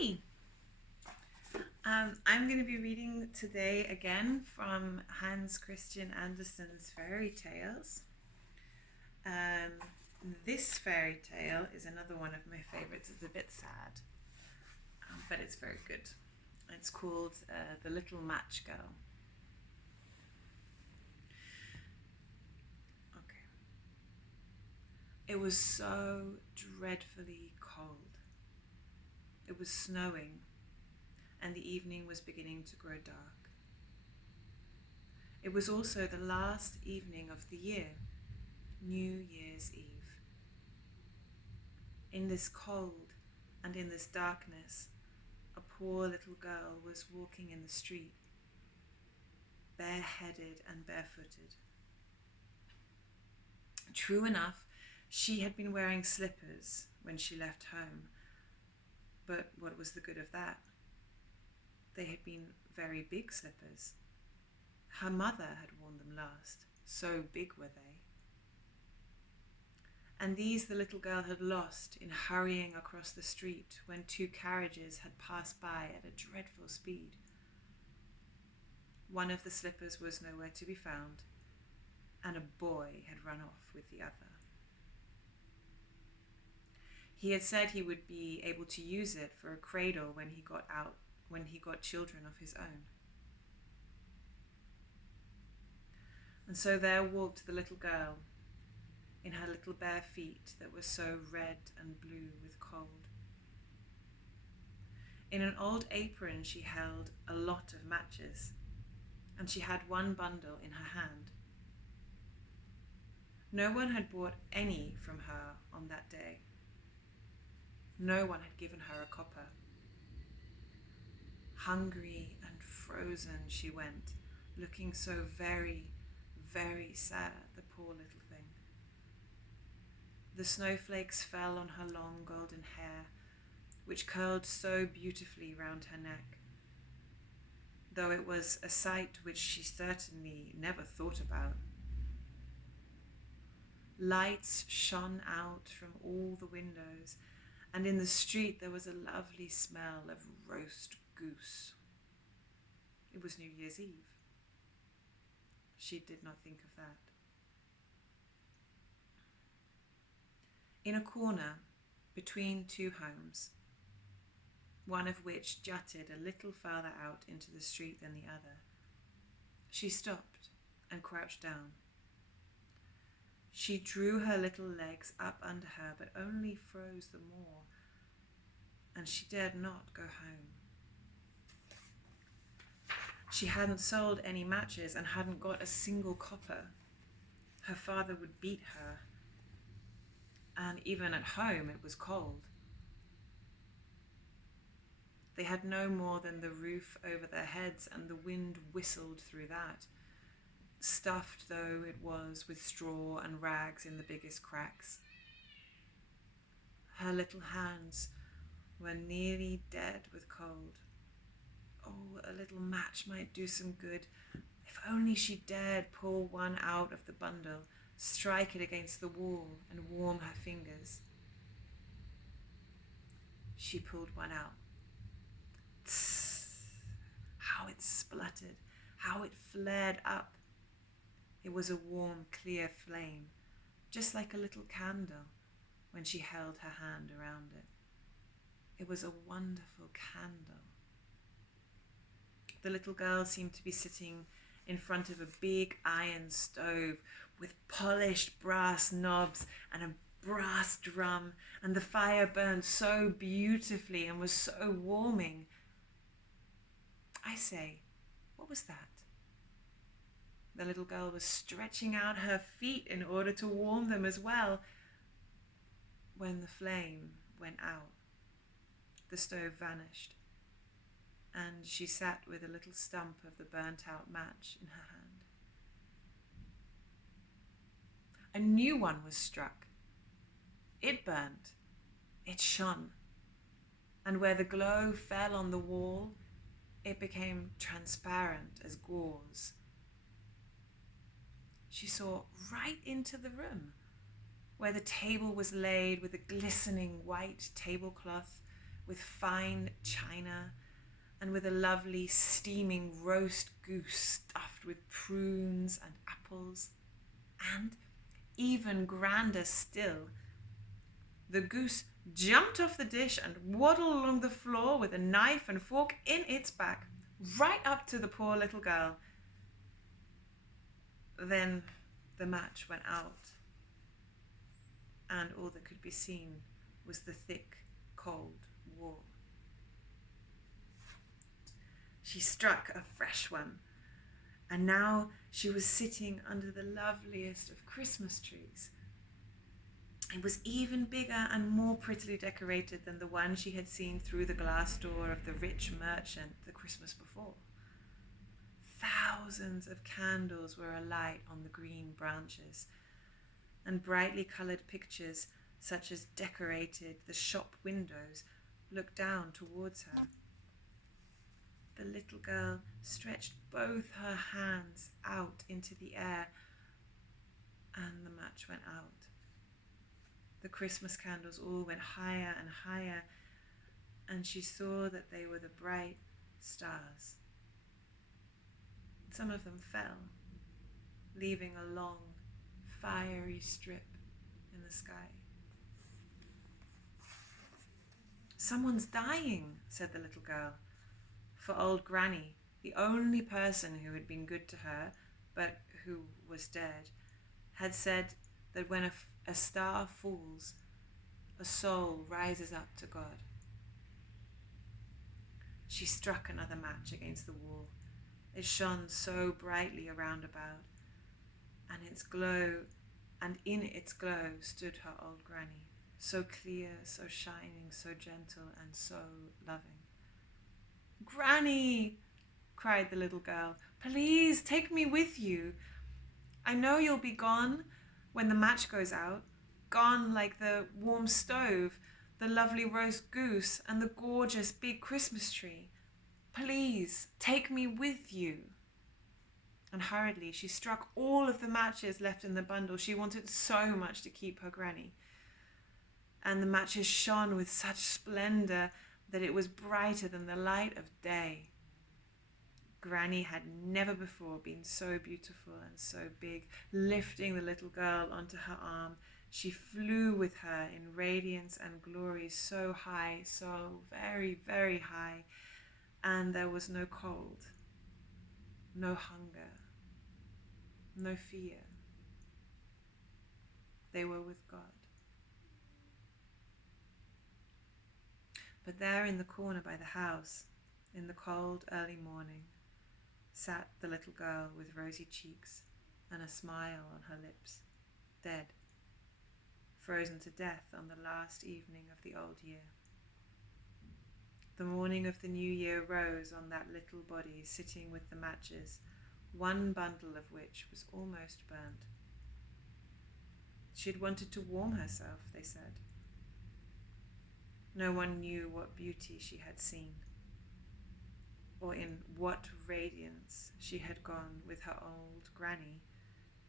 Hi. I'm going to be reading today again from Hans Christian Andersen's fairy tales. Um, this fairy tale is another one of my favorites. It's a bit sad, but it's very good. It's called The Little Match Girl. Okay. It was so dreadfully cold. It was snowing, and the evening was beginning to grow dark. It was also the last evening of the year, New Year's Eve. In this cold and in this darkness, a poor little girl was walking in the street, bareheaded and barefooted. True enough, she had been wearing slippers when she left home, but what was the good of that? They had been very big slippers. Her mother had worn them last, so big were they. And these the little girl had lost in hurrying across the street when two carriages had passed by at a dreadful speed. One of the slippers was nowhere to be found, and a boy had run off with the other. He had said he would be able to use it for a cradle when he got children of his own. And so there walked the little girl, in her little bare feet that were so red and blue with cold. In an old apron she held a lot of matches, and she had one bundle in her hand. No one had bought any from her on that day. No one had given her a copper. Hungry and frozen she went, looking so very, very sad, the poor little thing. The snowflakes fell on her long golden hair, which curled so beautifully round her neck, though it was a sight which she certainly never thought about. Lights shone out from all the windows, and in the street there was a lovely smell of roast goose. It was New Year's Eve. She did not think of that. In a corner between two homes, one of which jutted a little farther out into the street than the other, she stopped and crouched down. She drew her little legs up under her, but only froze the more, and she dared not go home. She hadn't sold any matches and hadn't got a single copper. Her father would beat her, and even at home it was cold. They had no more than the roof over their heads, and the wind whistled through that, stuffed though it was with straw and rags in the biggest cracks. Her little hands were nearly dead with cold. Oh, a little match might do some good. If only she dared pull one out of the bundle, strike it against the wall and warm her fingers. She pulled one out. Tss, how it spluttered, how it flared up. It was a warm, clear flame, just like a little candle when she held her hand around it. It was a wonderful candle. The little girl seemed to be sitting in front of a big iron stove with polished brass knobs and a brass drum, and the fire burned so beautifully and was so warming. I say, what was that? The little girl was stretching out her feet in order to warm them as well. When the flame went out, the stove vanished, and she sat with a little stump of the burnt-out match in her hand. A new one was struck. It burned, it shone, and where the glow fell on the wall, it became transparent as gauze. She saw right into the room, where the table was laid with a glistening white tablecloth, with fine china and with a lovely steaming roast goose stuffed with prunes and apples. And even grander still, the goose jumped off the dish and waddled along the floor with a knife and fork in its back, right up to the poor little girl. Then the match went out, and all that could be seen was the thick, cold wall. She struck a fresh one, and now she was sitting under the loveliest of Christmas trees. It was even bigger and more prettily decorated than the one she had seen through the glass door of the rich merchant the Christmas before. Thousands of candles were alight on the green branches, and brightly coloured pictures, such as decorated the shop windows, looked down towards her. The little girl stretched both her hands out into the air, and the match went out. The Christmas candles all went higher and higher, and she saw that they were the bright stars. Some of them fell, leaving a long, fiery strip in the sky. "Someone's dying," said the little girl, for old Granny, the only person who had been good to her, but who was dead, had said that when a star falls, a soul rises up to God. She struck another match against the wall. It shone so brightly around about, and in its glow stood her old Granny, so clear, so shining, so gentle, and so loving. "Granny," cried the little girl, "please take me with you. I know you'll be gone when the match goes out, gone like the warm stove, the lovely roast goose, and the gorgeous big Christmas tree. Please take me with you." And hurriedly she struck all of the matches left in the bundle. She wanted so much to keep her Granny. And the matches shone with such splendor that it was brighter than the light of day. Granny had never before been so beautiful and so big. Lifting the little girl onto her arm, she flew with her in radiance and glory so high, so very, very high, and there was no cold, no hunger, no fear. They were with God. But there in the corner by the house, in the cold early morning, sat the little girl with rosy cheeks and a smile on her lips, dead, frozen to death on the last evening of the old year. The morning of the new year rose on that little body sitting with the matches, one bundle of which was almost burnt. She had wanted to warm herself, they said. No one knew what beauty she had seen, or in what radiance she had gone with her old Granny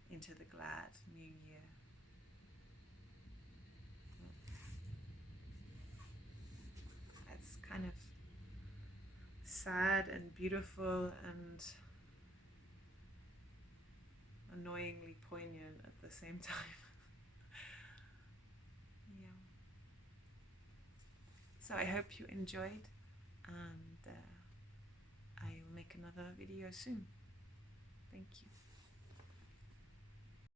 into the glad new year. It's kind of sad and beautiful and annoyingly poignant at the same time. Yeah. So I hope you enjoyed, and I will make another video soon. Thank you.